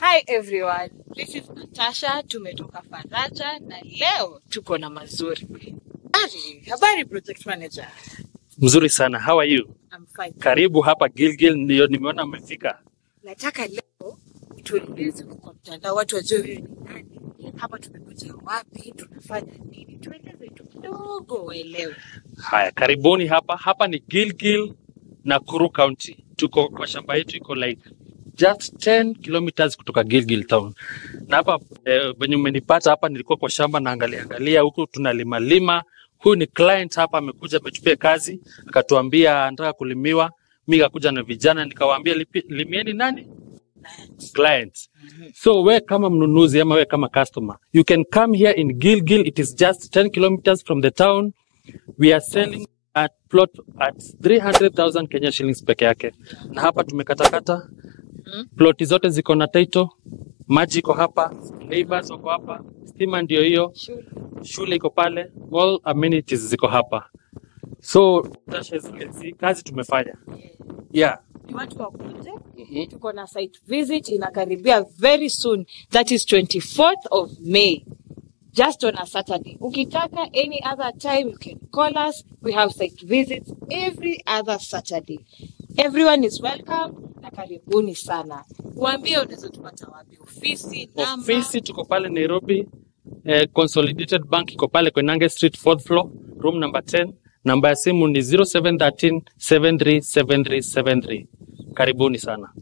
Hi everyone, this is Natasha, tumetoka Faraja na leo tuko na mazuri. Habari project manager. Mzuri sana. How are you? I'm fine. Karibu hapa Gilgil, ndio nimeona umefika. Nataka leo tueleze kwa mtandao watu wajue wewe ni nani. Hapa tumekuja wapi, tunafanya nini? Tueleze tu kidogo uelewe. Haya, karibuni hapa. Hapa ni Gilgil, Nakuru County. Tuko kwa shamba yetu iko like just 10 kilometers kutoka Gilgil town. Na hapa venye umenipata hapa nilikuwa kwa shamba naangalia huku tunalima lima. Huyu ni client hapa amekuja amechukua kazi, akatuambia anataka kulimiwa. Mimi nikakuja na vijana nikawaambia limieni nani? Clients. So we kama mnunuzi ama we kama customer, you can come here in Gilgil. It is just 10 kilometers from the town. We are selling at plot at 300,000 Kenya shillings peke yake. Na hapa tumekatakata. Ploti zote ziko na title. Maji iko hapa, neighbors wako hapa, stima ndio hiyo. Shule iko pale, all amenities ziko hapa. So kazi tumefanya. Yeah. Ni watu wa kuje. Tuko na site visit inakaribia very soon. That is 24th of May. Just on a Saturday. Ukitaka any other time you can call us. We have site visits every other Saturday. Everyone is welcome na karibuni sana. Waambie unaweza tupata wapi? Ofisi, namba. Ofisi tuko pale Nairobi. Consolidated Bank iko pale Koinange Street 4th floor, room number 10. Namba ya simu ni 0713 737373. Karibuni sana.